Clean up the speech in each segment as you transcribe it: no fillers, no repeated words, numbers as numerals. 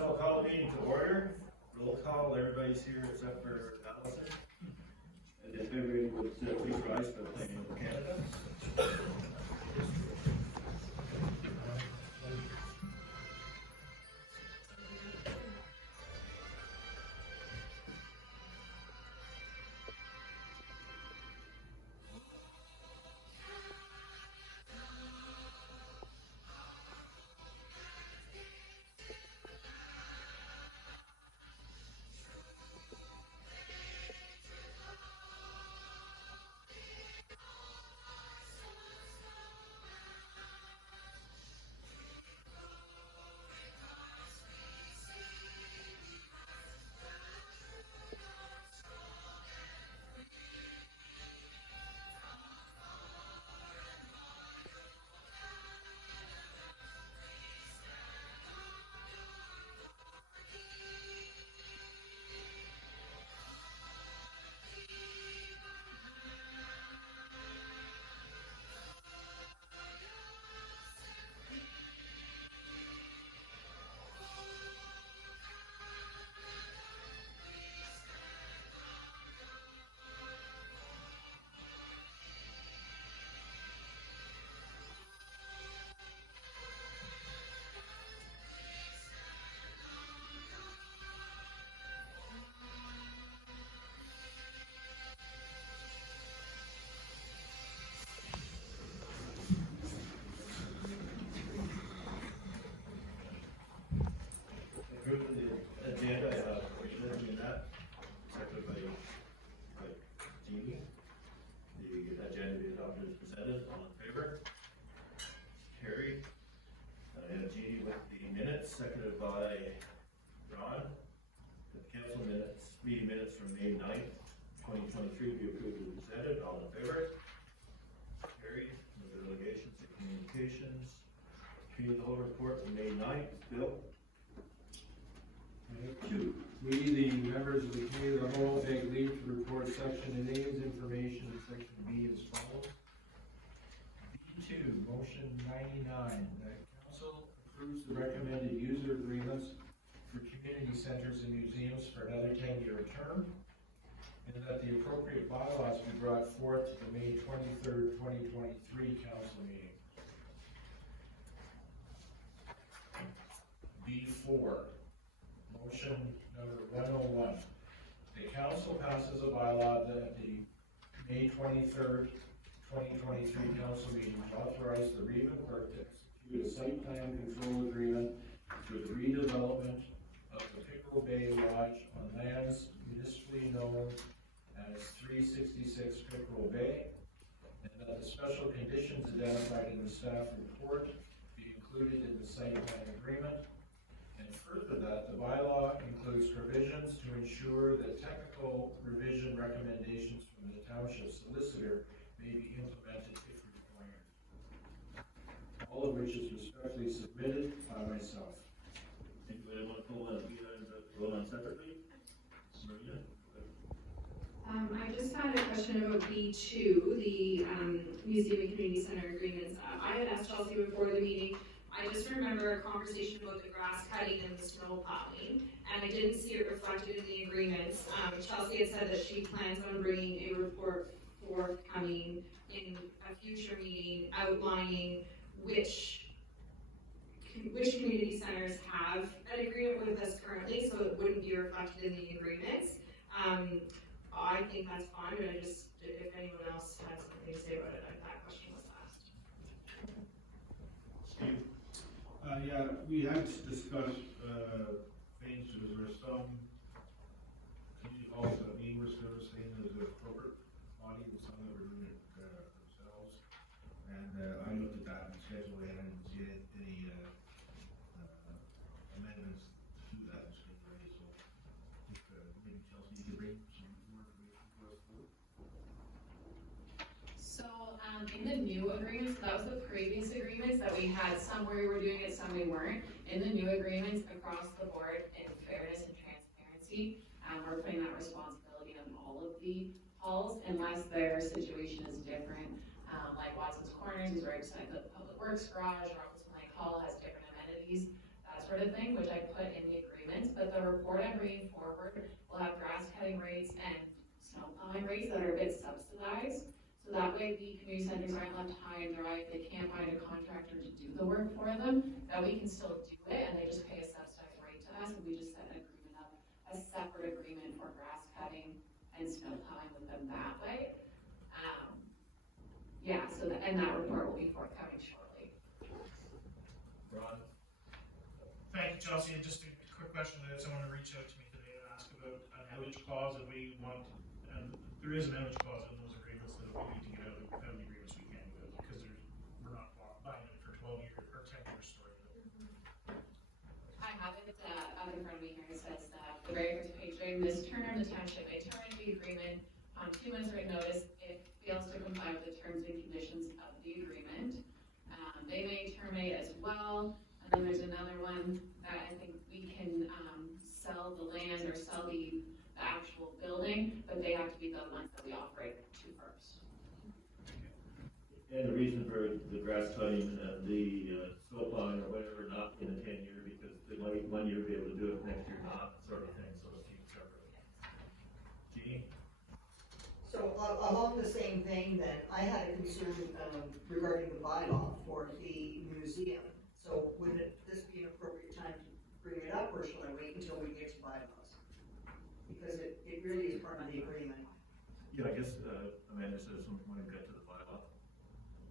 So I'll call the meeting to order. Roll call, everybody's here except for Allison. And if everybody would please rise for the pledge of Canada. Approving the agenda, I have Richard and that, seconded by Jeannie. The agenda is adopted as presented. All in favor? Carried. And I have Jeannie with the minutes, seconded by Ron. The council minutes, meeting minutes from May 9th, 2023 be approved as presented. All in favor? Carried. No delegations or communications. Committee of the whole report from May 9th. Bill? Two, we, the members of the committee of the whole, take leave to report section of names, information, and section B as follows. B2, motion 99, that council approves the recommended user agreements for community centers and museums for another 10-year term, and that the appropriate bylaws be brought forth to the May 23rd, 2023 council meeting. B4, motion number 101. The council passes a bylaw that the May 23rd, 2023 council meeting authorize the Reeve clerk to execute a site plan control agreement for the redevelopment of the Pickerel Bay Lodge on lands municipally known as 366 Pickerel Bay, and that the special conditions identified in the staff report be included in the site plan agreement. And further that, the bylaw includes provisions to ensure that technical revision recommendations from the township solicitor may be implemented if required. All of which is respectfully submitted by myself. Anybody want to pull that vote on separately? Maria? I just had a question about B2, the Museum and Community Center agreements. I had asked Chelsea before the meeting. I just remember a conversation about the grass cutting and the snow plowing, and I didn't see it reflected in the agreements. Chelsea had said that she plans on bringing a report forthcoming in a future meeting outlining which community centers have an agreement with us currently, so it wouldn't be reflected in the agreements. I think that's fine, but I just, if anyone else had something to say about it, that question was asked. Steve? Yeah, we had discussed things. There were some community halls that we were servicing as a corporate body, and some that were doing it themselves. And I looked at that and scheduled it, and I didn't see any amendments to that in schedule A. So I think maybe Chelsea, you could bring some more information for us too. So in the new agreements, that was the previous agreements that we had, some where we were doing it, some we weren't. In the new agreements across the board, in fairness and transparency, we're putting that responsibility on all of the halls unless their situation is different. Like Watson's Corners is right beside the Public Works Garage, Robertson Lake Hall has different amenities, that sort of thing, which I put in the agreement but the report I'm bringing forward will have grass cutting rates and snow plowing rates that are a bit subsidized. So that way the community centers aren't left high and dry, if they can't find a contractor to do the work for them, that we can still do it and they just pay a subsidized rate to us, and we just set an agreement up, a separate agreement for grass cutting and snow plowing with them that way. Yeah, so and that report will be forthcoming shortly. Ron? Thank you, Chelsea, and just a quick question, that someone reached out to me today and asked about an outage clause, and we want, and there is an outage clause in those agreements, that if we need to get out of the agreements, we can do it, because we're not buying it for 12 years, or 10 years story. I have it up in front of me here. It says that the very first page, during this term, the township may terminate the agreement on 2 months written notice if it fails to comply with the terms and conditions of the agreement. They may terminate as well. And then there's another one that I think we can sell the land or sell the actual building, but they have to be the ones that we operate to first. And the reason for the grass cutting and the snow plowing or whatever, not in a 10-year, because they might 1 year be able to do it, next year not, sort of thing, so it's keep separate. Jeannie? So along the same vein then, I had a concern regarding the bylaw for the museum. So would this be an appropriate time to bring it up, or shall I wait until we get to bylaws? Because it really is part of the agreement. Yeah, I guess Amanda says something when we get to the bylaw.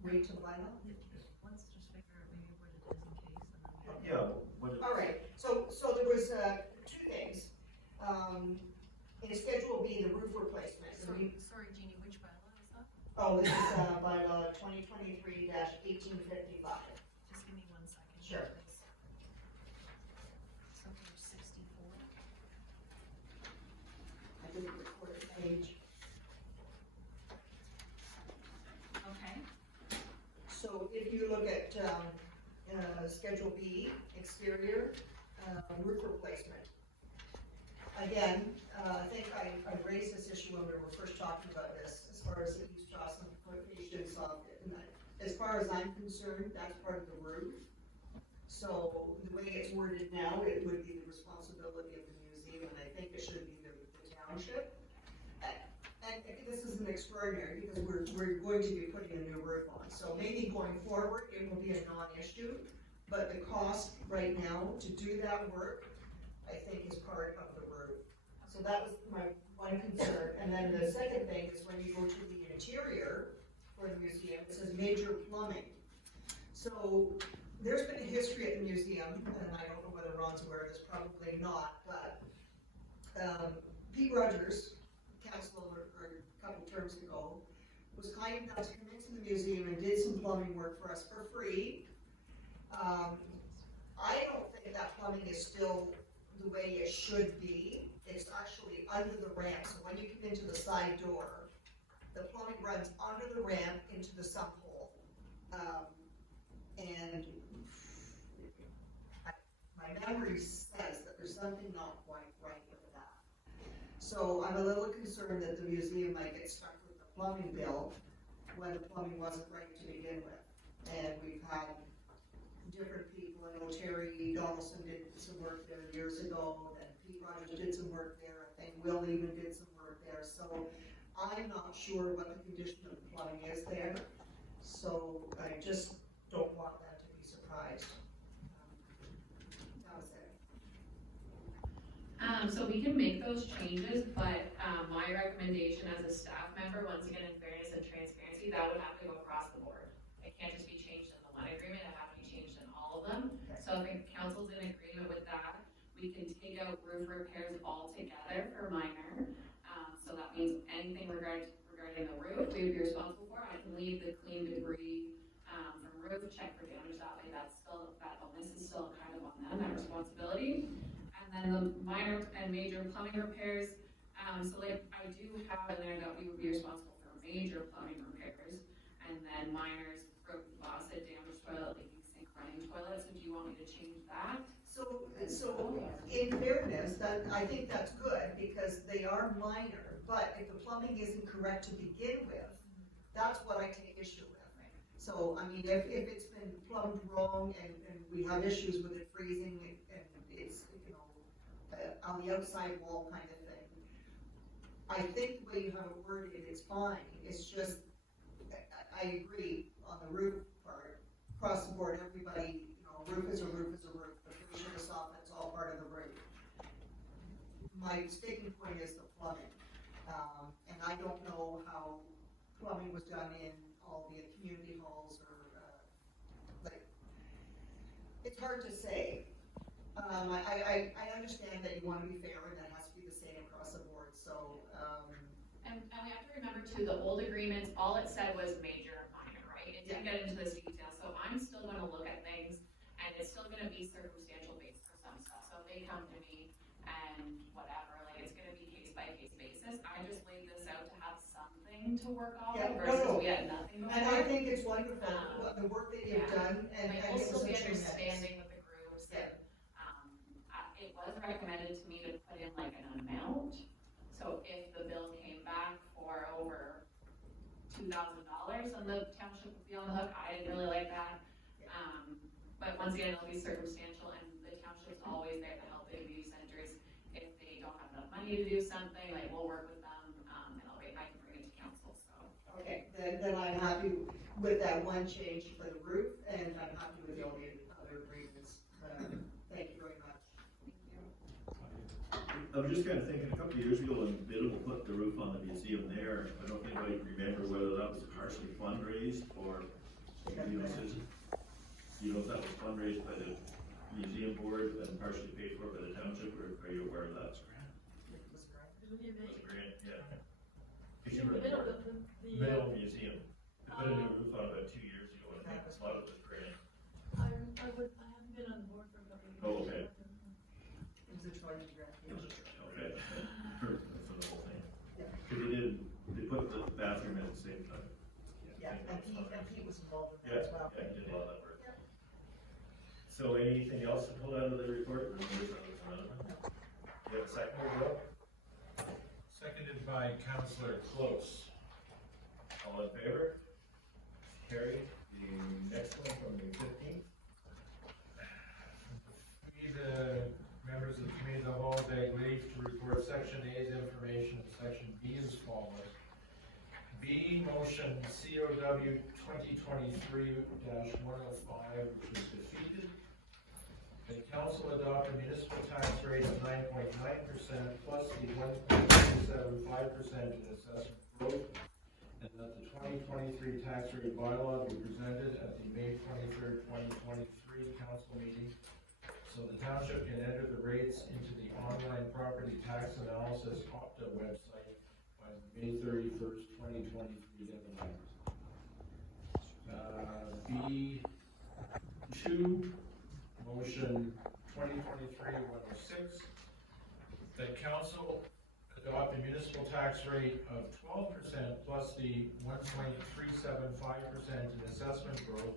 Wait till bylaw? Let's just figure out maybe what it is in case, and then. Yeah, what is? All right, so there was two things. In Schedule B, the roof replacement. Sorry, Jeannie, which bylaw is that? Oh, this is bylaw 2023-1855. Just give me 1 second. Sure. please. So page 64. I didn't record the page. Okay. So if you look at Schedule B, exterior roof replacement. Again, I think I raised this issue when we were first talking about this, as far as the East Jocelyn quotations of it. And as far as I'm concerned, that's part of the roof. So the way it's worded now, it would be the responsibility of the museum, and I think it should be the township. And this isn't extraordinary, because we're going to be putting a new roof on. So maybe going forward, it will be a non-issue, but the cost right now to do that work, I think, is part of the roof. So that was my one concern. And then the second thing is when you go to the interior for the museum, it says major plumbing. So there's been a history at the museum, and I don't know whether Ron's aware of this, probably not, but Pete Rogers, councilor a couple terms ago, was kind enough to come into the museum and did some plumbing work for us for free. I don't think that plumbing is still the way it should be. It's actually under the ramp, so when you come into the side door, the plumbing runs under the ramp into the sump hole. And my memory says that there's something not quite right with that. So I'm a little concerned that the museum might get stuck with the plumbing bill when the plumbing wasn't right to begin with. And we've had different people, I know Terry Donaldson did some work there years ago, and Pete Rogers did some work there, I think Will even did some work there, so I'm not sure what the condition of the plumbing is there, so I just don't want them to be surprised. That was it. So we can make those changes, but my recommendation as a staff member, once again in fairness and transparency, that would have to go across the board. It can't just be changed in the one agreement, it has to be changed in all of them. So if council's in agreement with that, we can take out roof repairs altogether for minor. So that means anything regarding the roof, we would be responsible for. I can leave the clean debris from roof, check for damage that way, that onus is still kind of on them, that responsibility. And then the minor and major plumbing repairs, so like I do have in there that we would be responsible for major plumbing repairs, and then minors, broken faucet, damaged toilet, leaking sink, running toilet. So do you want me to change that? So in fairness, that, I think that's good, because they are minor, but if the plumbing isn't correct to begin with, that's what I take issue with. So, I mean, if it's been plumbed wrong and we have issues with it freezing and it's, you know, on the outside wall kind of thing. I think the way you have it worded, it's fine, it's just, I agree on the roof part, across the board, everybody, you know, roof is a roof is a roof, the finishing is soft, it's all part of the roof. My sticking point is the plumbing, and I don't know how plumbing was done in all the community halls or, like, it's hard to say. I understand that you wanna be fair and that has to be the same across the board, so, And we have to remember too, the old agreements, all it said was major and minor, right? It didn't get into this detail, so I'm still gonna look at things, and it's still gonna be circumstantial based for some stuff. So if they come to me and whatever, like, it's gonna be case by case basis. I just laid this out to have something to work off Yeah, of no, versus no. we had nothing before. and I think it's wonderful, the work that you've Yeah. done, and Like, it we'll was still a be tremendous. understanding with the groups, and, it was recommended to me to put in like an amount. So if the bill came back for over $2,000, then the township would be on the hook. I didn't really like that. But once again, it'll be circumstantial, and the township's always there to help the community centers. If they don't have enough money to do something, like, we'll work with them, and I can bring it to council, so. Okay, then I'm happy with that one change for the roof, and I'm happy with all the other agreements. Thank you very much. I was just kinda thinking, a couple of years ago, when Biddle put the roof on the museum there, I don't think I remember whether that was partially fundraised or, you know, Susan? You know if that was fundraised by the museum board and partially paid for by the township, or are you aware of that? It was the Was event. it grant, yeah. Cause The you were in the middle, board. the, Middle Museum, they put a new roof on about 2 years ago, and I think a lot of it was grant. I haven't been on board for a couple of years. Oh, okay. It was a choice grant. Okay. That's the whole thing. Yeah. Cause they put the bathroom at the same time. Yeah, and Pete was involved in Yeah, that as well. yeah, he did a lot of that work. Yeah. So anything else to pull out of the report? Or there's another one? You have a second, Bill? Seconded by Councillor Close. All in favor? Carried. The next one from the 15th. We, the members of the committee of the whole, beg leave to report section A's information and section B as follows. B, motion COW 2023-105, which was defeated. The council adopt a municipal tax rate of 9.9% plus the 1.275% in assessment growth, and that the 2023 tax rate bylaw be presented at the May 23rd, 2023 council meeting, so the township can enter the rates into the online property tax analysis Opta website by the May 31st, 2023 deadline. B2, motion 2023-106, that council adopt a municipal tax rate of 12% plus the 1.375% in assessment growth,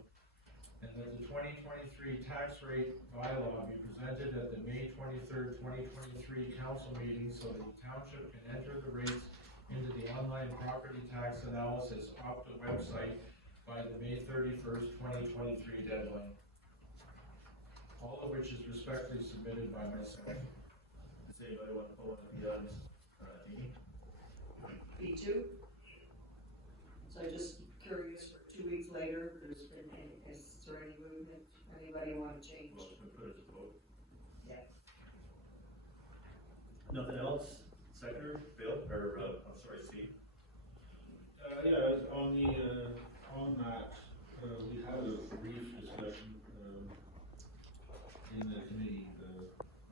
and that the 2023 tax rate bylaw be presented at the May 23rd, 2023 council meeting, so the township can enter the rates into the online property tax analysis Opta website by the May 31st, 2023 deadline. All of which is respectfully submitted by myself. Does anybody want to pull in the audience? Dee? B2. So just curious, for 2 weeks later, is there any movement, anybody want to change? Well, we put it to vote. Yeah. Nothing else? Secretary, Bill, or, I'm sorry, Steve? Yeah, on that, we had a brief discussion, in the committee, for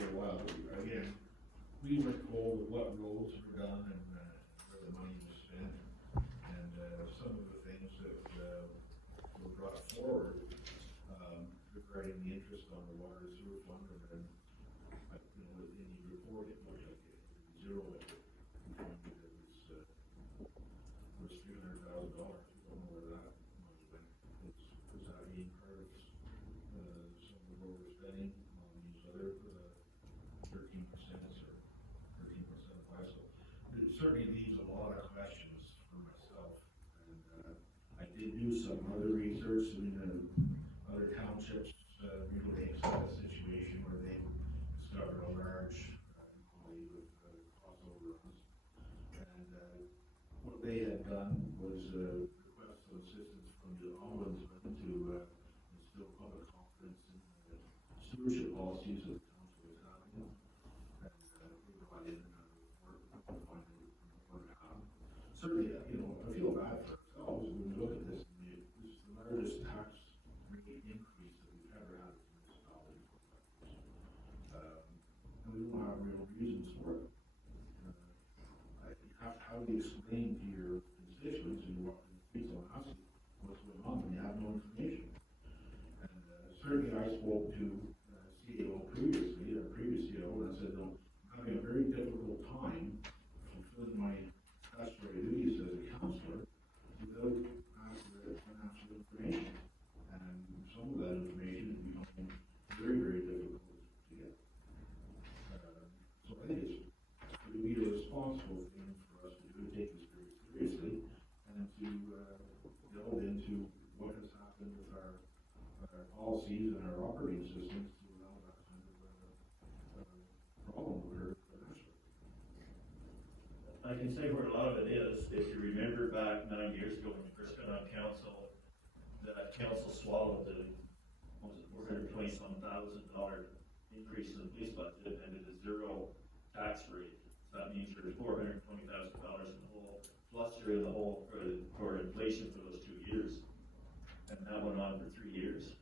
a while. Again, we were told what roads were done and, where the money was spent. And, some of the things that, were brought forward, regarding the interest on the water and sewer fund, and then, you know, in the report, it looked like it was zero. It was $300,000. We don't know where that money went. Was that being part of, some of what we're spending on these other, 13% or 13.75? So it certainly leaves a lot of questions for myself. And, I did do some other research in, other townships, River Lakes had a situation where they they had done was request some assistance from the ombudsman to instill public confidence in the stewardship policies that the council is having. And they brought in a report on the certainly, I feel bad for ourselves when we look at this. This is the largest tax rate increase that we've ever had in the municipality. And we don't have real reasons for it. How do you explain to your constituents when you walk in the streets and ask them what's going on when you have no information? And certainly I spoke to CEO previously, our previous CEO, and I said, no, I'm having a very difficult time fulfilling my statutory duties as a councillor without accurate financial information. And some of that information is becoming very, very difficult to get. So I think it would be a responsible thing for us to do, take this very seriously, and to delve into what has happened with our policies and our operating systems to allow that kind of problem occur nationally. I can say where a lot of it is, if you remember back 9 years ago when you first got on council, that council swallowed the, what was it, $420,000 increase in the police budget and did a zero tax rate. So that means you're $420,000 in the hole, plus you're in the hole for inflation for those 2 years. And that went on for 3 years.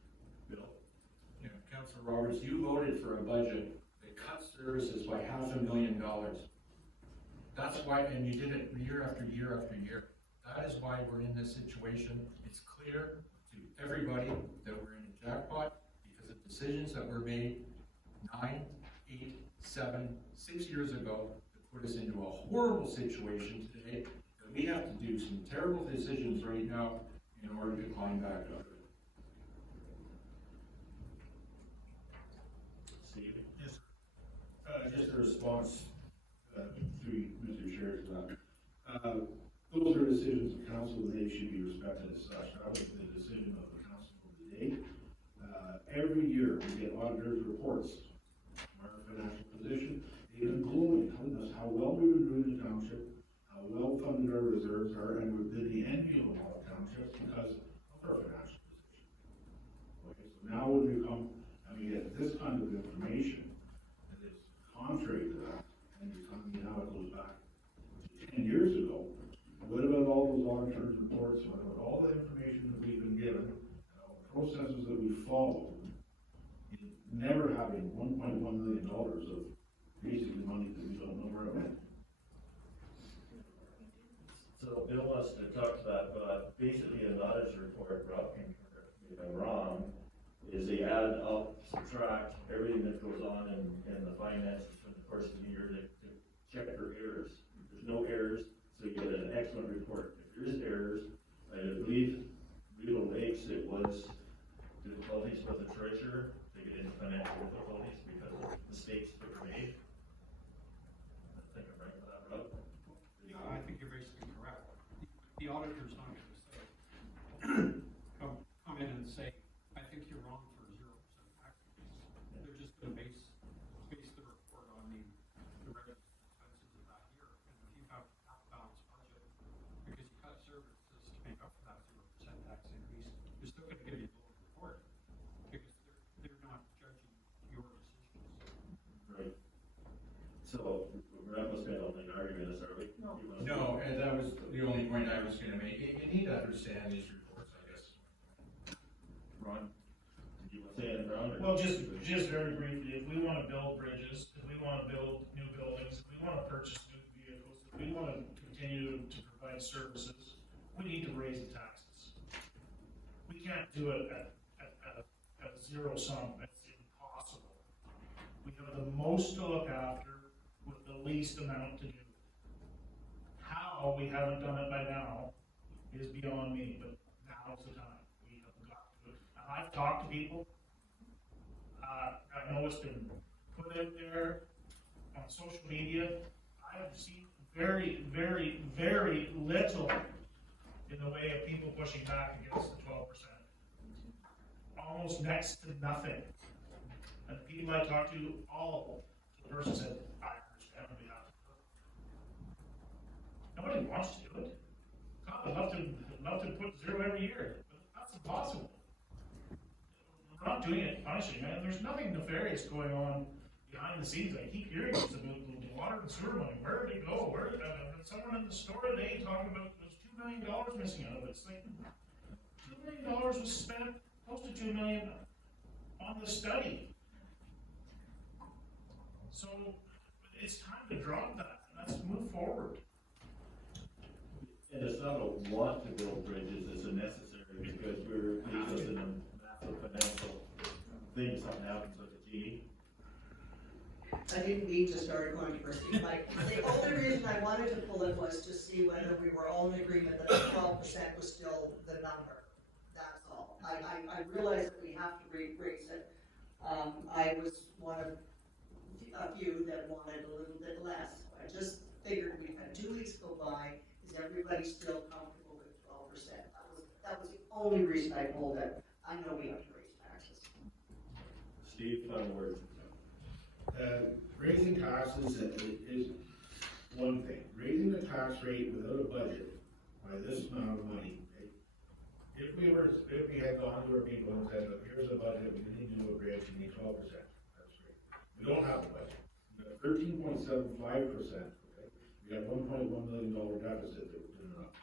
Bill? Yeah, Councilor Roberts, you voted for a budget that cut services by $500,000. That's why, and you did it year after year after year. That is why we're in this situation. It's clear to everybody that we're in a jackpot because of decisions that were made 9, 8, 7, 6 years ago that put us into a horrible situation today that we have to do some terrible decisions right now in order to climb back up. Steve? Yes, Just a response through Mr. Chair to that. Those are decisions of council and they should be respected as such. That was the decision of the council of the day. Every year we get auditors' reports on our financial position. They've been glowing, telling us how well we've been doing in the township, how well funded our reserves are, and we've been the envy of a lot of townships because of our financial position. Okay, so now when we come and we get this kind of information that is contrary to that, and you're telling me now it goes back to 10 years ago, what about all those auditors' reports? What about all the information that we've been given, and all the processes that we follow, in never having $1.1 million of basically money that we don't know where it went? So Bill wants to talk to that, but basically an audit's report, Rob can correct me if I'm wrong, is they add up, subtract everything that goes on in the finances from the first of the year to check for errors. If there's no errors, so you get an excellent report. If there is errors, I believe Rideau Lakes, it was difficulties with the treasurer, they get into financial difficulties because of mistakes that were made. I think I'm right for that, Rob. Yeah, I think you're basically correct. The auditor's not going to say, come in and say, I think you're wrong for 0% tax increase. They're just going to base the report on the revenues and expenses of that year. And if you have a balanced budget, because you cut services to make up for that 0% tax increase, they're still going to give you a lower report because they're not judging your decisions. Right. So, we're not supposed to have an argument, are we? No, and that was the only point I was gonna make. You need to understand these reports, I guess. Ron, did you want to say anything, Ron? or- well, just very briefly, if we wanna build bridges, if we wanna build new buildings, if we wanna purchase new vehicles, if we wanna continue to provide services, we need to raise the taxes. We can't do it at a zero sum, it's impossible. We have the most to look after with the least amount to do. How we haven't done it by now is beyond me, but now's the time. We have got to do it. And I've talked to people. I know it's been put out there on social media. I have seen very, very, very little in the way of people pushing back against the 12%. Almost next to nothing. And the people I talked to, all, the person said, I understand on behalf of her. Nobody wants to do it. I'd love to put zero every year, but that's impossible. We're not doing it punishing, man, there's nothing nefarious going on behind the scenes. I keep hearing this about the water and sewer money, where did it go, someone in the store today talking about there's $2 million missing out of it. It's like, $2 million was spent, close to $2 million on the study. So, it's time to drop that, let's move forward. And it's not a want to build bridges, it's a necessary, because we're just in a massive financial thing, if something happens with the GE. I didn't mean to start controversy, like, the only reason I wanted to pull it was to see whether we were all in agreement that the 12% was still the number. That's all. I realize that we have to raise it. I was one of a few that wanted a little bit less. I just figured we've had 2 weeks go by. Is everybody still comfortable with 12%? That was the only reason I pulled it. I know we have to raise taxes. Steve, final word. Raising taxes is one thing. Raising the tax rate without a budget by this amount of money, okay? If we had gone to our people and said, look, here's a budget, we need to do a bridge, we need 12%. That's great. We don't have a budget. We got 13.75%, okay? We got $1.1 million deficit that we're doing up.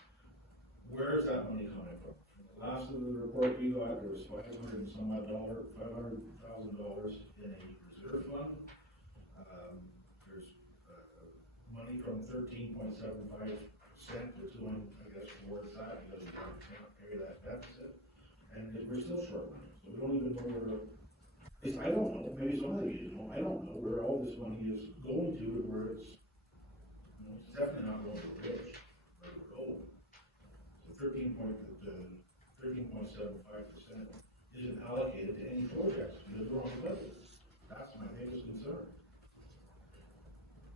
Where is that money coming from? From the last of the report we got, there was $500,000 in a reserve fund. There's money from 13.75% that's going, I guess, towards that, because we can't carry that deficit. And we're still short money, so we don't even know where, at least I don't know, maybe some of you know, I don't know where all this money is going to, and where it's, you know, it's definitely not going to the bridge, where we're going. So 13.75% isn't allocated to any projects, because we're on the budget. That's my biggest concern.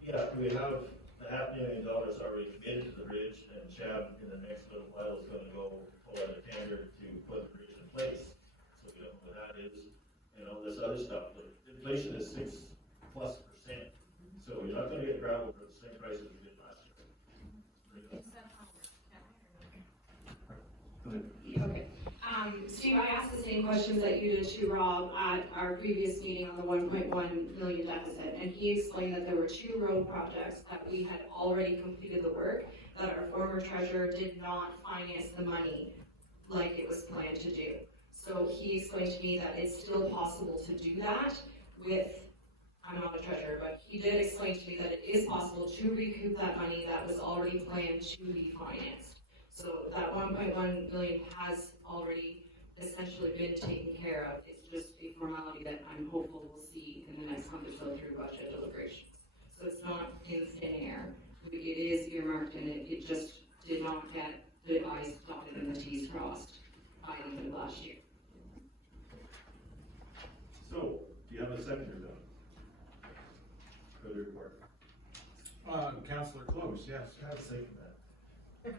Yeah, we have $500,000 already committed to the bridge, and Chad in the next little while is gonna go pull out a tender to put the bridge in place. So we don't know what that is, you know, this other stuff, but inflation is 6+%. So you're not gonna get gravel for the same price as we did last year. Okay. Steve, I asked the same questions that you did to Rob at our previous meeting on the 1.1 million deficit, and he explained that there were 2 road projects that we had already completed the work, that our former treasurer did not finance the money like it was planned to do. So he explained to me that it's still possible to do that with, I'm not a treasurer, but he did explain to me that it is possible to recoup that money that was already planned to be financed. So that 1.1 million has already essentially been taken care of. It's just a formality that I'm hopeful we'll see in the next month or so through budget deliberations. So it's not in thin air. It is earmarked, and it just did not get the I's dotted and the T's crossed by the end of last year. So, do you have a seconder though? For the report? Councillor Close, yes. I was thinking that.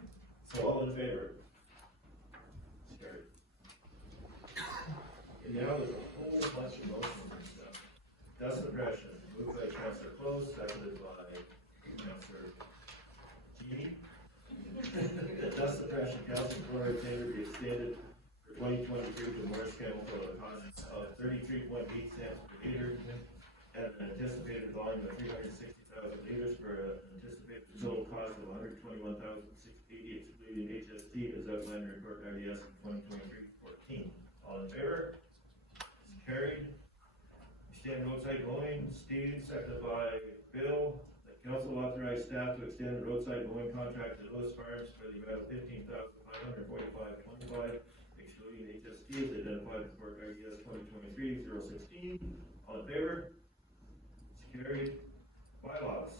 So all in favor? It's carried. And now there's a whole bunch of motions and stuff. Dust suppression, moved by Councillor Close, seconded by Councillor Genie. Dust suppression, Councillor chloride tender be extended for 2023 to Morris Chemical at a cost of 33.8 cents per liter at an anticipated volume of 360,000 liters for an anticipated total cost of $121,680 excluding HST as outlined in report IDS 2023-14. All in favor? It's carried. Extend roadside mowing, Steve, seconded by Bill. The council authorized staff to extend the roadside mowing contract to Lewis Farms for the amount of $15,545.25 excluding HST as identified in report IDS 2023-016. All in favor? It's carried. Bylaws.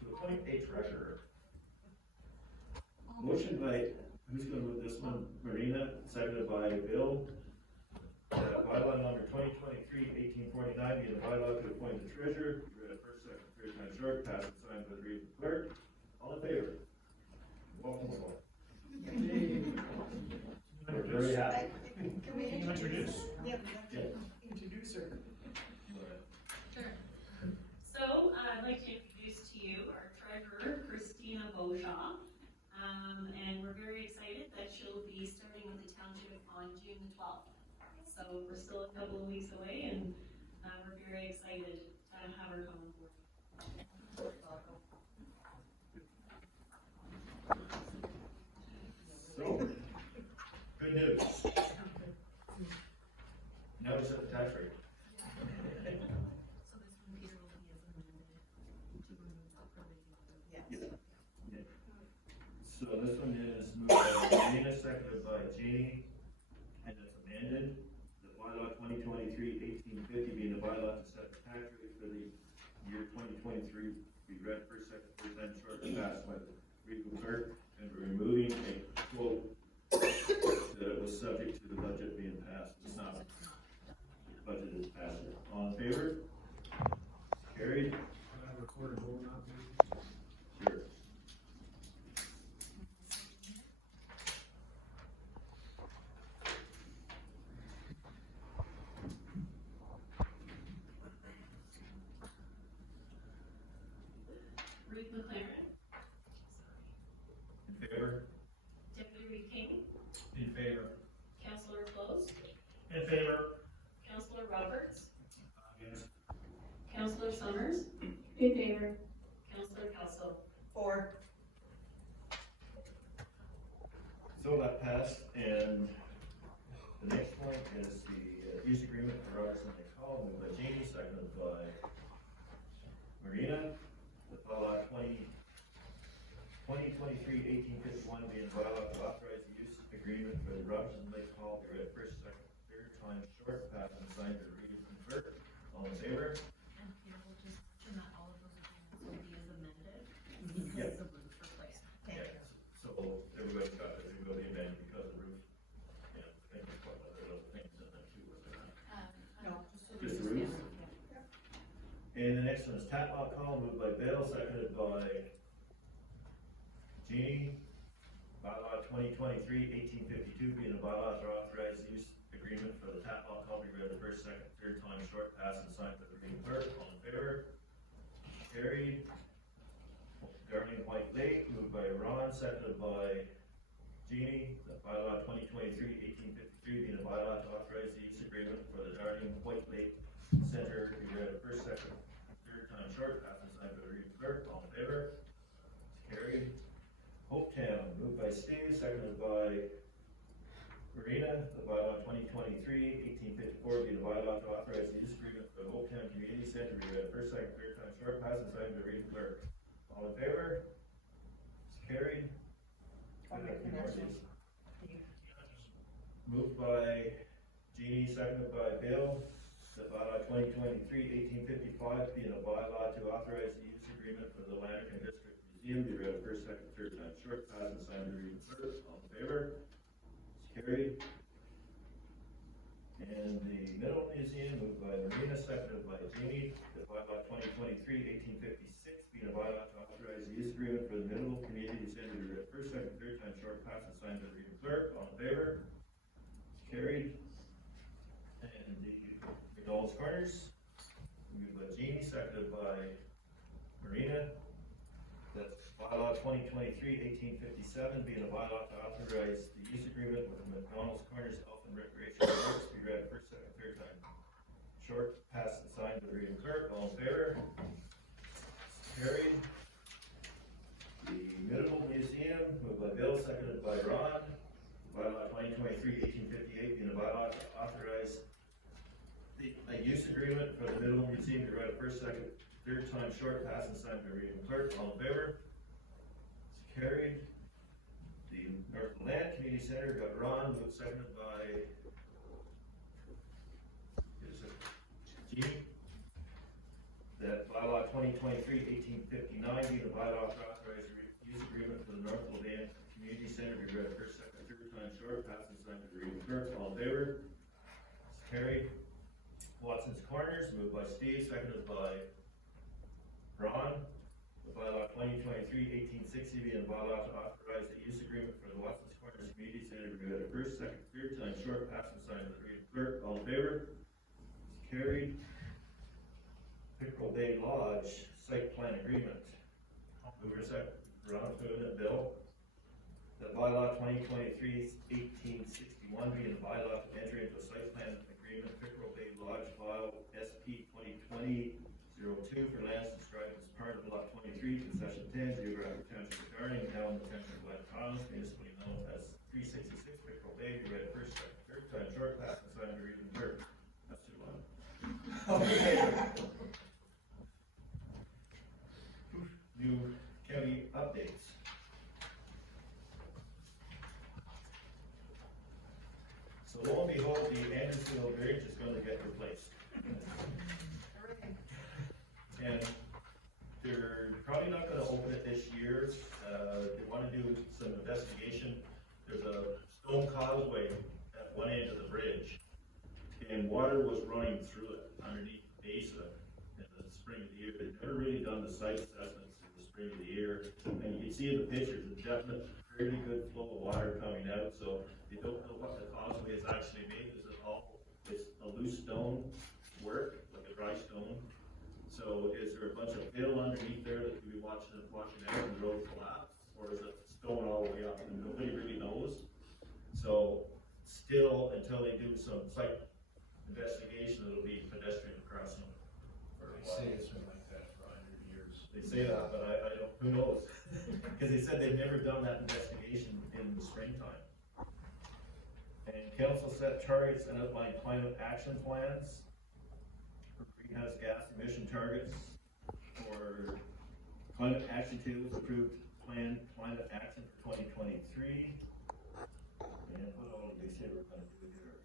To appoint a treasurer. Motion by, who's gonna move this one? Marina, seconded by Bill. Bylaw number 2023-1849, being a bylaw to appoint the treasurer. Read it first, second, third time short, passed and signed by the reading clerk. All in favor? Welcome aboard. We're very happy. Can we introduce? Yeah, Yeah. introduce her. Sure. So I'd like to introduce to you our treasurer, Christina Beauchamp. And we're very So we're still a couple of weeks away, and we're very excited to have her come on board. So, good news. Now we set the tax rate. So this one, Peter, will be as amended to remove the provision. Yes. So this one is moved by Gina, seconded by Jeannie, and it's amended. The bylaw 2023-1850 being the bylaw to set the tax rate for the year 2023 be read first, second, third time short and passed by the reading clerk, and we're removing a quote that it was subject to the budget being passed. It's not. Budget is passed. All in favor? Carried? Can I have a recorded vote on that, please? Sure. Ruth McLaren, In favor? Deputy Reed King, In favor. Councillor Close, In favor? Councillor Roberts, Yes. Councillor Summers, In favor. Councillor Kelso. Or, So that passed, and the next point is the use agreement for Robertson Lake Hall, moved by Jeannie, seconded by Marina. The bylaw 2023-1851 being bylaw to authorize the use agreement for the Robertson Lake Hall be read first, second, third time short, passed and signed by the reading clerk. All in favor? And Peter will just mention that all of those agreements will be as amended Yeah. because of roof replacement. thank you. So everybody's got it, we will be amended because of the roof. Yeah, I think there's quite a lot of other things in there too, was there not? No. Just the roof? And the next one is Tatlock Hall, moved by Bill, seconded by Jeannie. Bylaw 2023-1852 being a bylaw to authorize the use agreement for the Tatlock Hall be read the first, second, third time short, passed and signed by the reading clerk. All in favor? Carried. Darling White Lake, moved by Ron, seconded by Jeannie. The bylaw 2023-1853 being a bylaw to authorize the use agreement for the Darling White Lake Center be read the first, second, third time short, passed and signed by the reading clerk. All in favor? It's carried. Hopetown, moved by Steve, seconded by Marina. The bylaw 2023-1854 being a bylaw to authorize the use agreement for the Hopetown Community Center be read first, second, third time short, passed and signed by the reading clerk. All in favor? It's carried. I'll make the next one. Moved by Jeannie, seconded by Bill. The bylaw 2023-1855 being a bylaw to authorize the use agreement for the Lanark District Museum be read first, second, third time short, passed and signed by the reading clerk. All in favor? It's carried. And the Middle Museum, moved by Marina, seconded by Jeannie. The bylaw 2023-1856 being a bylaw to authorize the use agreement for the Middle Community Center be read first, second, third time short, passed and signed by the reading clerk. All in favor? It's carried. And the McDonald's Corners, moved by Jeannie, seconded by Marina. That's bylaw 2023-1857 being a bylaw to authorize the use agreement with the McDonald's Corners Health and Recreation Works be read first, second, third time short, passed and signed by the reading clerk. All in favor? Carried. The Municipal Museum, moved by Bill, seconded by Ron. Bylaw 2023-1858 being a bylaw to authorize a use agreement for the Municipal Museum to read first, second, third time short, passed and signed by the reading clerk. All in favor? It's carried. The Northland Community Center got Ron, moved, seconded by Jeannie. That bylaw 2023-1859 being a bylaw to authorize a use agreement for the North Levan Community Center be read first, second, third time short, passed and signed by the reading clerk. All in favor? It's carried. Watson's Corners, moved by Steve, seconded by Ron. The bylaw 2023-1860 being a bylaw to authorize a use agreement for the Watson's Corners Community Center to be read first, second, third time short, passed and signed by the reading clerk. All in favor? It's carried. Pickerel Bay Lodge site plan agreement. Mover second, Ron, moving it, Bill. The bylaw 2023-1861 being a bylaw to enter into a site plan agreement 2 for lands described as part of lot 23, concession 10, geographic township regarding now in the township of Glen Island, municipally known as 366 Pickerel Bay, be read first, second, third time, short class, and signed or even third. That's too long. New county updates. So lo and behold, the Andersonville Bridge is gonna get replaced. And they're probably not gonna open it this year. They wanna do some investigation. There's a stone causeway at one end of the bridge, and water was running through it underneath the base of it in the spring of the year. They've never really done the site assessments in the spring of the year. And you can see in the pictures, a definite, fairly good flow of water coming out, so they don't know what the causeway is actually made. Is it all, it's a loose stone work, like a dry stone? So is there a bunch of fill underneath there that could be washing out and the road collapse? Or is it stone all the way up? And nobody really knows. So still, until they do some site investigation, it'll be pedestrian crossing. They say it's been like that for 100 years. They say that, but I don't, who knows? Because they said they've never done that investigation in the springtime. And council set targets and outlined climate action plans for greenhouse gas emission targets, for climate action tables approved plan climate action for 2023. And what all did they say we're gonna do here?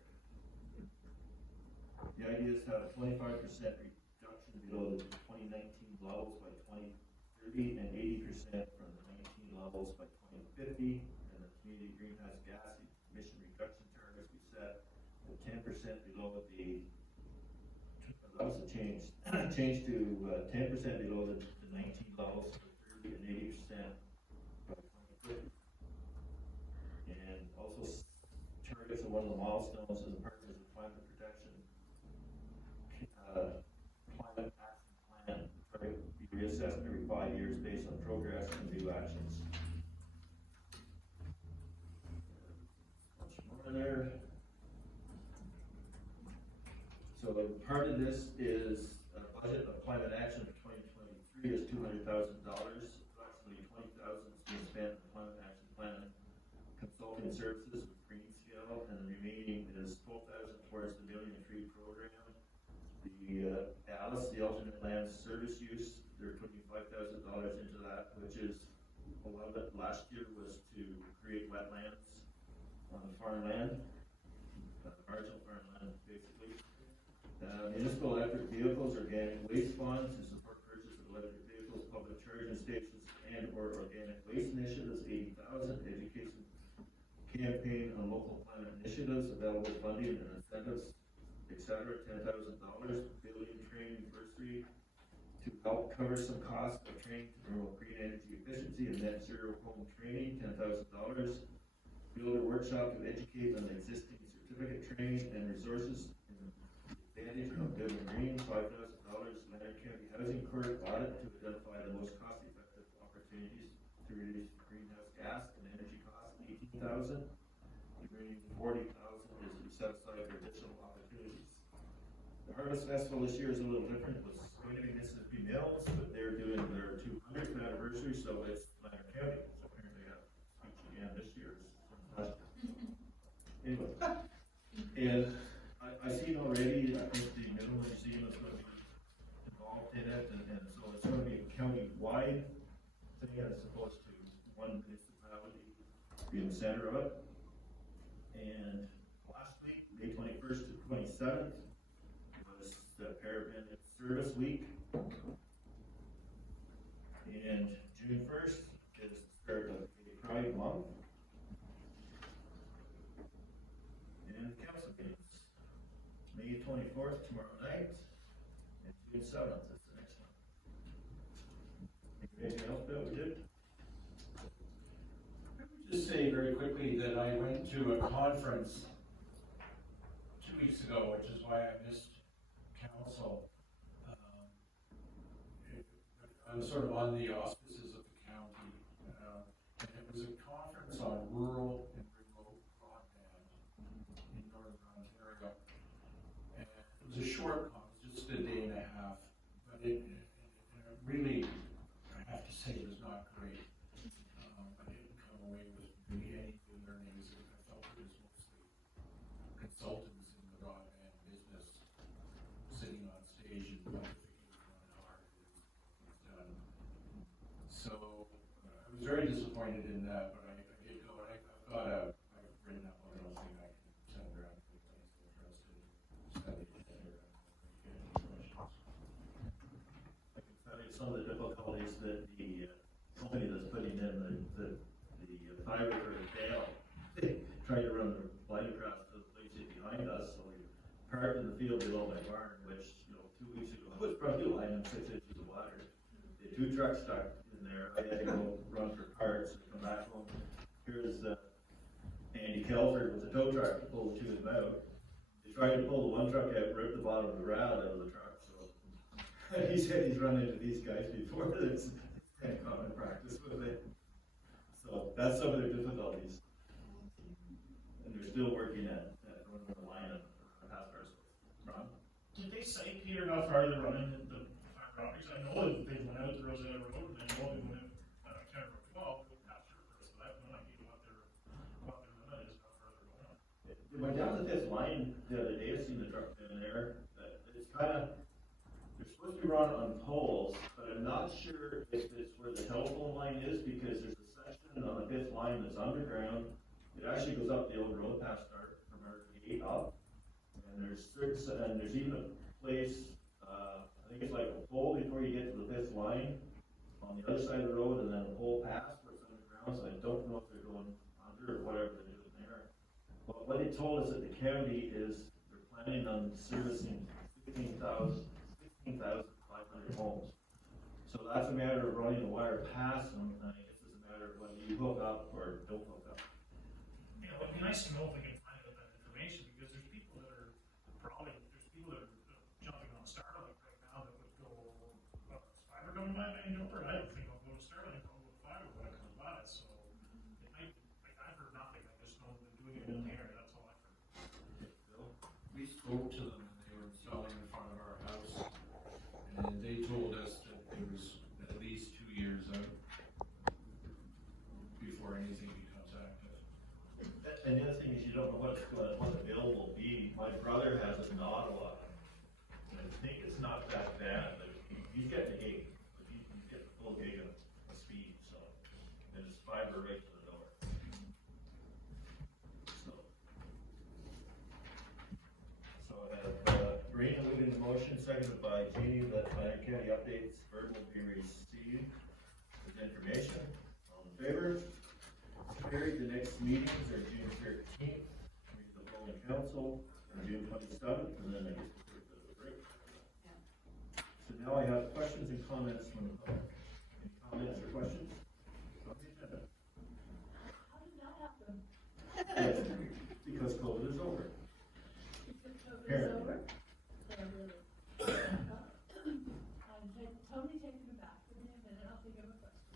The idea is to have a 25% reduction below the 2019 levels by 2030 and 80% from the 19 levels by 2050. And the community greenhouse gas emission reduction targets we set at 10% below the, that was a change to 10% below the 19 levels for 30 and 80% by 2050. And also targets are one of the milestones in the Partners of Climate Protection climate action plan, target be reassessed every 5 years based on progress and new actions. Much more in there. So part of this is a budget of climate action for 2023 is $200,000. Approximately $20,000 is being spent on climate action plan consulting services with Greenscale, and the remaining is $12,000 towards the Million Tree program. The Alice, the alternate land service use, they're putting $5,000 into that, which is a lot of it last year was to create wetlands on the farmland, marginal farmland, basically. Municipal electric vehicles, organic waste funds to support purchase of electric vehicles, public charging stations, and or organic waste initiatives, $80,000. Education campaign on local climate initiatives, available funding and incentives, etc., $10,000. Building training bursary to help cover some costs of training to promote green energy efficiency and net zero home training, $10,000. Builder workshop to educate on existing certificate training and resources in advantage of building green, $5,000. Lanark County Housing Court audit to identify the most cost-effective opportunities to reduce greenhouse gas and energy costs, $18,000. The remaining $40,000 is to be set aside for additional opportunities. The Harvest Festival this year is a little different. It was going to be Mississippi Mills, but they're doing their 200th anniversary, so it's Lanark County. So apparently got speech again this year. Anyway, and I seen already, I think the Middle Museum is going to be involved in it, and so it's going to be a county-wide thing as opposed to one municipality being the center of it. And last week, May 21st to 27th, was the Parabenic Service Week. And June 1st is the start of the Pride Month. And council meetings. May 24th, tomorrow night, and June 7th is the next one. Anything else, Bill, we did? Just say very quickly that I went to a conference 2 weeks ago, which is why I missed council. I was sort of on the auspices of the county, and it was a conference on rural and remote broadband in northern Ontario. And it was a short conference, just a day and a half, but it disappointed in that, but I did go, I've got I've written up one, I'll see if I can send it around if anybody's interested. Send it to her. I can tell you some of the difficulties that the company that's putting in the fiber for the dam, they tried to run the line across the place behind us, so we parked in the field below my barn, which, 2 weeks ago was probably lining 6 inches of water. The 2 trucks stuck in there, I had to go run for parts and come back home. Here's Andy Kelford with the tow truck to pull the 2 of them out. They tried to pull the one truck out, ripped the bottom of the rod out of the truck, so. He said he's run into these guys before, it's kind of common practice with it. So that's some of their difficulties. And they're still working at running the line on past ours. Ron? Did they cite Peter how far they're running the fiber optics? I know that they went out to Rosetta Road, and I know they went out, County Road 12, but not sure first, but I have no idea what their limit is, how far they're going. They went down the 5th line the other day, I seen the truck in there, it's kinda, they're supposed to be run on poles, but I'm not sure if it's where the telephone line is, because there's a section on the 5th line that's underground. It actually goes up the old road past from our gate up, and there's even a place, I think it's like a pole before you get to the 5th line, on the other side of the road, and then a pole past where it's underground, so I don't know if they're going under or whatever they're doing there. But what they told us at the county is they're planning on servicing 16,500 homes. So that's a matter of running the wire past them, and I guess it's a matter of whether you hook up or don't hook up. It'd be nice to know if we can find out that information, because there's people that are jumping on Starlink right now that would go, well, is fiber coming by Vancouver? I don't think I'll go to Starlink, I'll go to fiber when it comes by, so it might, I've heard nothing, I just know they're doing it in the area, that's all I've heard. We spoke to them and they were installing in front of our house, and they told us that it was at least 2 years out before anything becomes active. And the other thing is you don't know what's available will be. My brother has it in Ottawa, and I think it's not that bad, like, he's getting a gig, but he's getting a full gig of speed, so, and it's fiber right to the door. So I have, Rena moving the motion, seconded by Jeannie, that Lanark County updates verbal being received with information. All in favor? Carried. The next meetings are June 13th, the following council, and June 27th, and then I guess we'll take the break. So now I have questions and comments from the public. Any comments or questions? On the agenda? How did that happen? Yes, because COVID is over. It's over? Yeah, really. I'm totally taken aback. Give me a minute, I'll think of a question.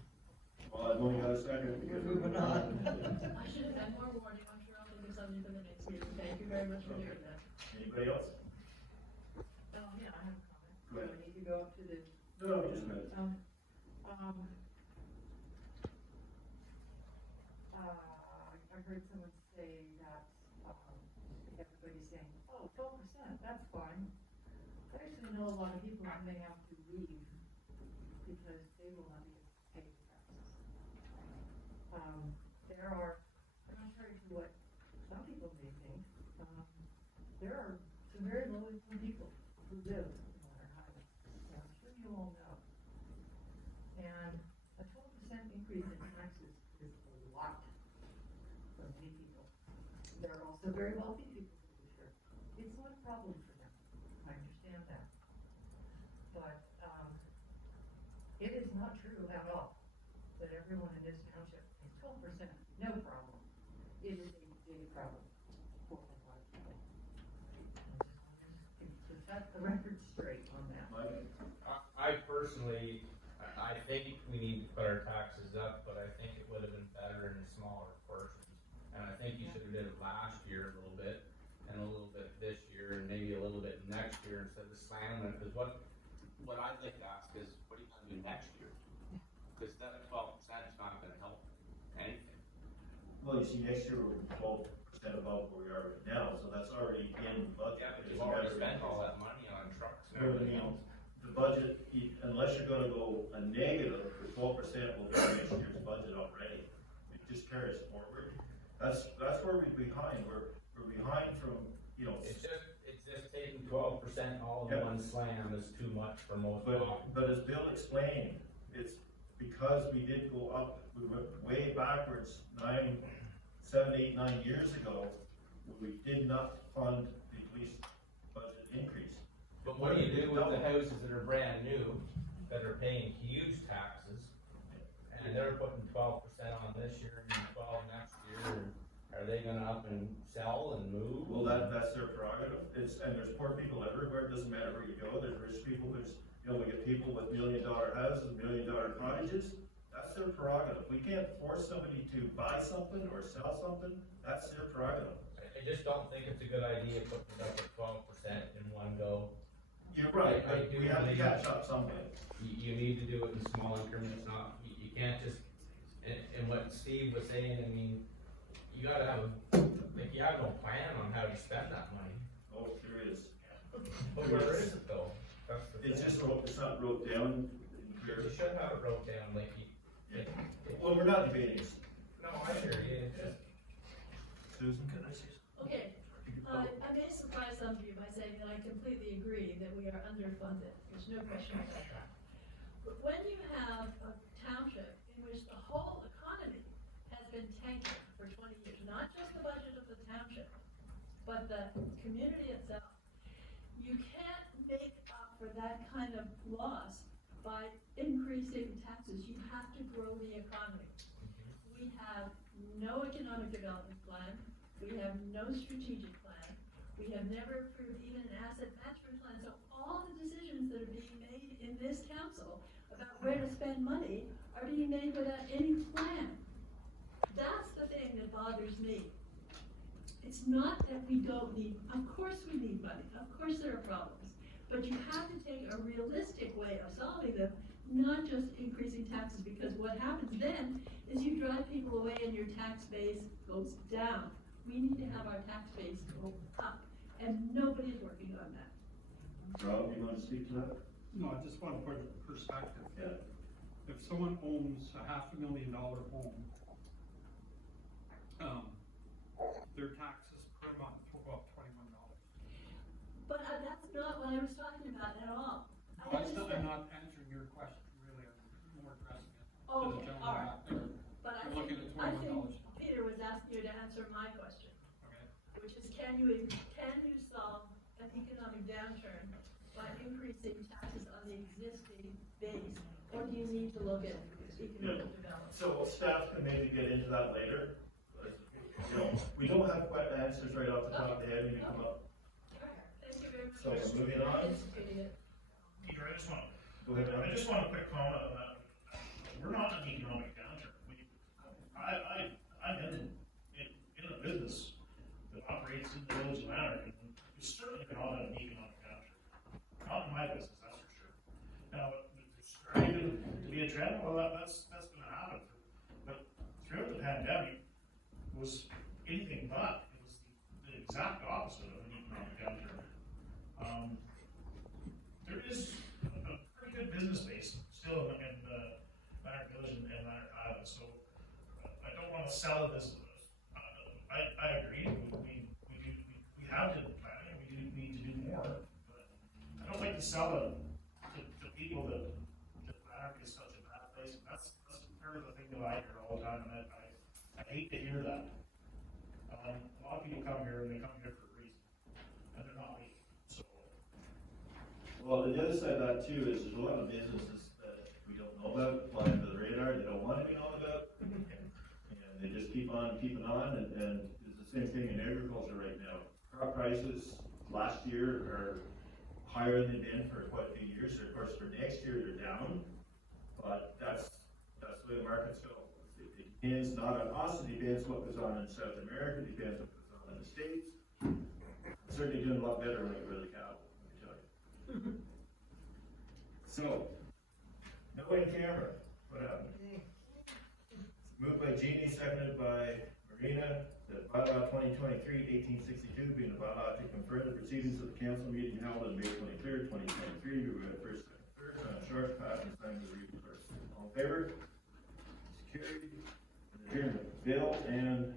Well, I've only got a second because We're moving on. I should have had more warning, I'm sure I'll think of something for the next meeting. Thank you very much for doing that. Anybody else? Yeah, I have a comment. Go ahead. Do I need to go up to the, No, just a minute. I heard someone say that, everybody's saying, oh, 12%, that's fine. I actually know a lot of people who may have to leave because they will not be able to pay the taxes. There are, contrary to what some people may think, there are some very low income people who live in Lanark Highlands. And I'm sure you all know. And a 12% increase in taxes is a lot for many people. There are also very wealthy people who live here. It's not a problem for them. I understand that. But, it is not true at all that everyone in this township is 12%, no problem. It is a big problem for a lot of people. I just wanted to set the record straight on that. Mike? I personally, I think we need to put our taxes up, but I think it would have been better in smaller portions. And I think you should have did it last year a little bit, and a little bit this year, and maybe a little bit next year instead of slamming it, because what I'd like to ask is, what are you gonna do next year? Because that 12% is not gonna help anything. Well, you see, next year we're 12% above where we are right now, so that's already in the budget. Yeah, but you've already spent all that money on trucks and everything else. The budget, unless you're gonna go a negative, for 12% will be in next year's budget already. just carry us forward. That's where we're behind, we're behind from, you know. It's just taking 12% all in Yeah. one slam is too much for most But, offices. but as Bill explained, it's because we did go up, we went way backwards 7, 8, 9 years ago, we did not fund the police budget increase. But what do you do with the houses that are brand new, that are paying huge taxes, and they're putting 12% on this year and 12 next year, and are they gonna up and sell and move? Well, that's their prerogative, and there's poor people everywhere, it doesn't matter where you go, there's rich people, we get people with $1 million houses, $1 million cottages, that's their prerogative. We can't force somebody to buy something or sell something, that's their prerogative. I just don't think it's a good idea putting it up at 12% in one go. You're right, I but do we have to believe- catch up someday. You need to do it in small increments, you can't just, and what Steve was saying, I mean, you gotta have, you have no plan on how to spend that money. Oh, there is. But where is it though? That's the It's thing. just, it's not wrote down here. You should have it wrote down, like Yeah. Well, we're not debating this. no, I hear you, it's just, Susan, can I say Okay, I may surprise some of you by saying that I completely agree that we are underfunded, there's no question about that. But when you have a township in which the whole economy has been tanking for 20 years, not just the budget of the township, but the community itself, you can't make up for that kind of loss by increasing taxes. You have to grow the economy. We have no economic development plan. We have no strategic plan. We have never approved even an asset management plan. So all the decisions that are being made in this council about where to spend money are being made without any plan. That's the thing that bothers me. It's not that we don't need, of course we need money, of course there are problems, but you have to take a realistic way of solving them, not just increasing taxes, because what happens then is you drive people away and your tax base goes down. We need to have our tax base go up, and nobody's working on that. Rob, you want to speak to that? No, I just want to put it in perspective. Yeah. If someone owns a $500,000 home, their taxes per month will go up $21. But that's not what I was talking about at all. I I'm understand. not answering your question, really, I'm more addressing it to the Okay, gentleman all right. back there. But We're looking at $21. Peter was asking you to answer my question, Okay. which is can you solve an economic downturn by increasing taxes on the existing base? Or do you need to look at economic development? So staff can maybe get into that later. We don't have quite answers right off the top of the head when you come up. Thank you very much. So we're moving on. Instituting it. Peter, I just want, Go ahead, I Al. just want a quick comment on that. We're not in an economic downturn. I'm in a business that operates in the village of Lanark, and we're certainly not in an economic downturn. Not in my business, that's for sure. Now, there's starting to be a trend, well, that's gonna happen. But throughout the pandemic, it was anything but. It was the exact opposite of an economic downturn. There is a pretty good business base still in Lanark Village and Lanark Highlands, so I don't want to sell it as, I agree, we have to plan it, we do need to do more, but I don't like to sell it to people that Lanark is such a bad place, and that's part of the thing that I hear all the time, and I hate to hear that. A lot of people come here and they come here for a reason, and they're not me, so. Well, the other side of that too is there's a lot of businesses that we don't know about, fly under the radar, they don't want to be known about. And they just keep on keeping on, and it's the same thing in agriculture right now. Crop prices last year are higher than they've been for quite a few years. Of course, for next year, they're down, but that's the way the markets go. It depends not on us, it depends what goes on in South America, it depends what goes on in the States. Certainly doing a lot better when it really counts, let me tell you. So, no in camera, what happened? Moved by Jeannie, seconded by Marina, that bylaw 2023-1862 being a bylaw to confer the proceedings of the council meeting held on May 23rd, 2023, be read first, second, third, on a short pass and signed as reading first. All in favor? It's carried. And adjournment. Bill and